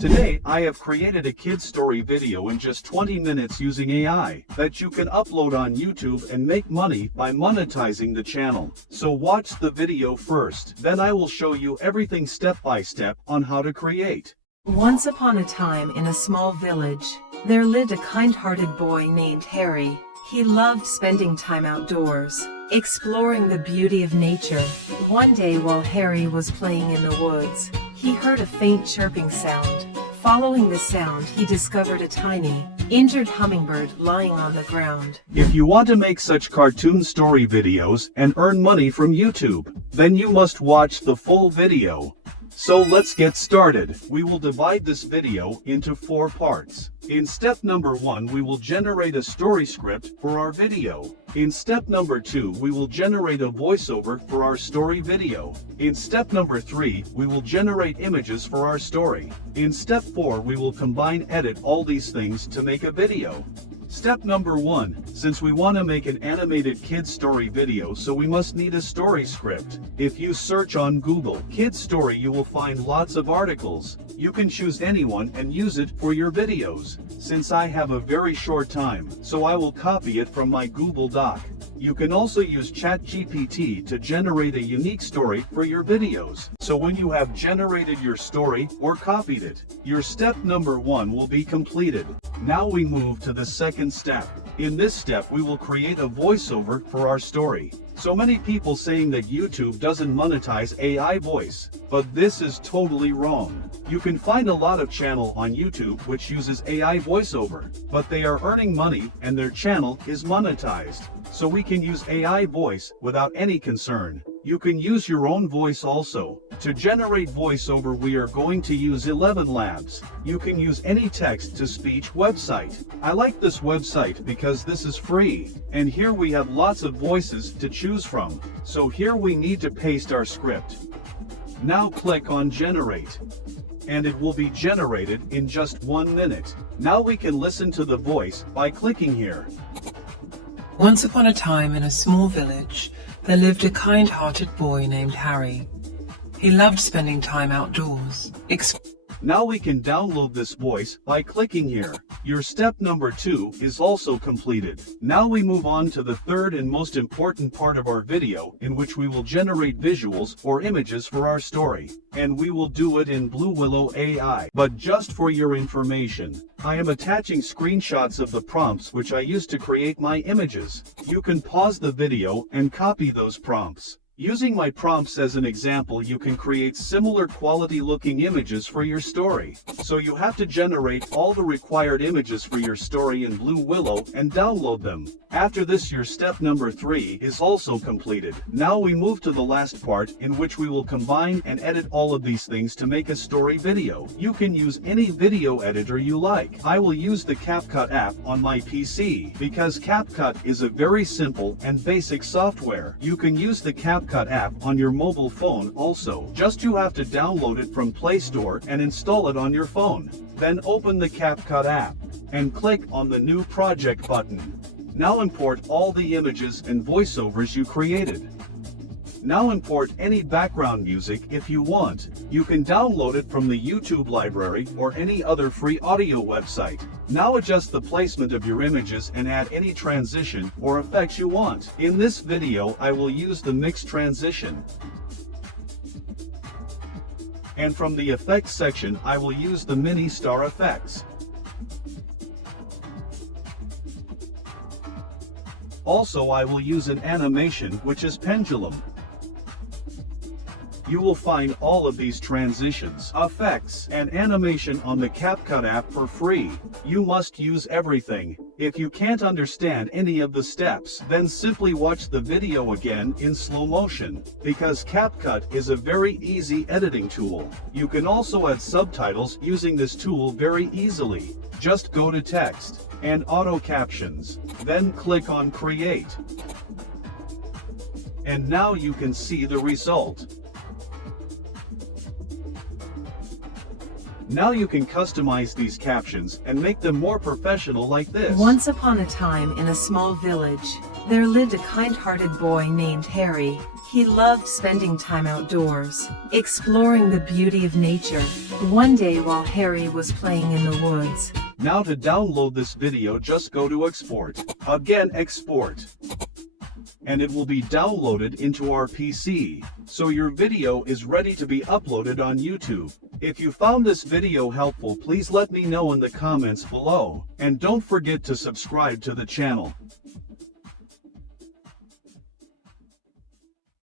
Today, I have created a kid story video in just 20 minutes using AI that you can upload on YouTube and make money by monetizing the channel. So watch the video first, then I will show you everything step by step on how to create. Once upon a time in a small village, there lived a kind-hearted boy named Harry. He loved spending time outdoors, exploring the beauty of nature. One day while Harry was playing in the woods, he heard a faint chirping sound. Following the sound, he discovered a tiny, injured hummingbird lying on the ground. If you want to make such cartoon story videos and earn money from YouTube, then you must watch the full video. So let's get started. We will divide this video into 4 parts. In step number 1, we will generate a story script for our video. In step number 2, we will generate a voiceover for our story video. In step number 3, we will generate images for our story. In step 4, we will combine edit all these things to make a video. Step number 1, since we want to make an animated kids story video, so we must need a story script. If you search on Google kids story, you will find lots of articles. You can choose anyone and use it for your videos. Since I have a very short time, so I will copy it from my Google Doc. You can also use ChatGPT to generate a unique story for your videos. So when you have generated your story or copied it, your step number 1 will be completed. Now we move to the second step. In this step, we will create a voiceover for our story. So many people saying that YouTube doesn't monetize AI voice, but this is totally wrong. You can find a lot of channel on YouTube which uses AI voiceover, but they are earning money and their channel is monetized. So we can use AI voice without any concern. You can use your own voice also. To generate voiceover, we are going to use 11 Labs. You can use any text-to-speech website. I like this website because this is free. And here we have lots of voices to choose from. So here we need to paste our script. Now click on Generate. And it will be generated in just 1 minute. Now we can listen to the voice by clicking here. Once upon a time in a small village, there lived a kind-hearted boy named Harry. He loved spending time outdoors. Now we can download this voice by clicking here. Your step number 2 is also completed. Now we move on to the third and most important part of our video, in which we will generate visuals or images for our story. And we will do it in Blue Willow AI. But just for your information, I am attaching screenshots of the prompts which I used to create my images. You can pause the video and copy those prompts. Using my prompts as an example, you can create similar quality looking images for your story. So you have to generate all the required images for your story in Blue Willow and download them. After this, your step number 3 is also completed. Now we move to the last part, in which we will combine and edit all of these things to make a story video. You can use any video editor you like. I will use the CapCut app on my PC because CapCut is a very simple and basic software. You can use the CapCut app on your mobile phone also. Just you have to download it from Play Store and install it on your phone. Then open the CapCut app and click on the New Project button. Now import all the images and voiceovers you created. Now import any background music if you want. You can download it from the YouTube library or any other free audio website. Now adjust the placement of your images and add any transition or effects you want. In this video, I will use the mixed transition. And from the effects section, I will use the mini star effects. Also, I will use an animation which is pendulum. You will find all of these transitions, effects, and animation on the CapCut app for free. You must use everything. If you can't understand any of the steps, then simply watch the video again in slow motion, because CapCut is a very easy editing tool. You can also add subtitles using this tool very easily. Just go to text and auto captions, then click on create. And now you can see the result. Now you can customize these captions and make them more professional like this. Once upon a time in a small village, there lived a kind-hearted boy named Harry. He loved spending time outdoors, exploring the beauty of nature. One day while Harry was playing in the woods. Now to download this video, just go to export. Again, export. And it will be downloaded into our PC, so your video is ready to be uploaded on YouTube. If you found this video helpful, please let me know in the comments below, and don't forget to subscribe to the channel.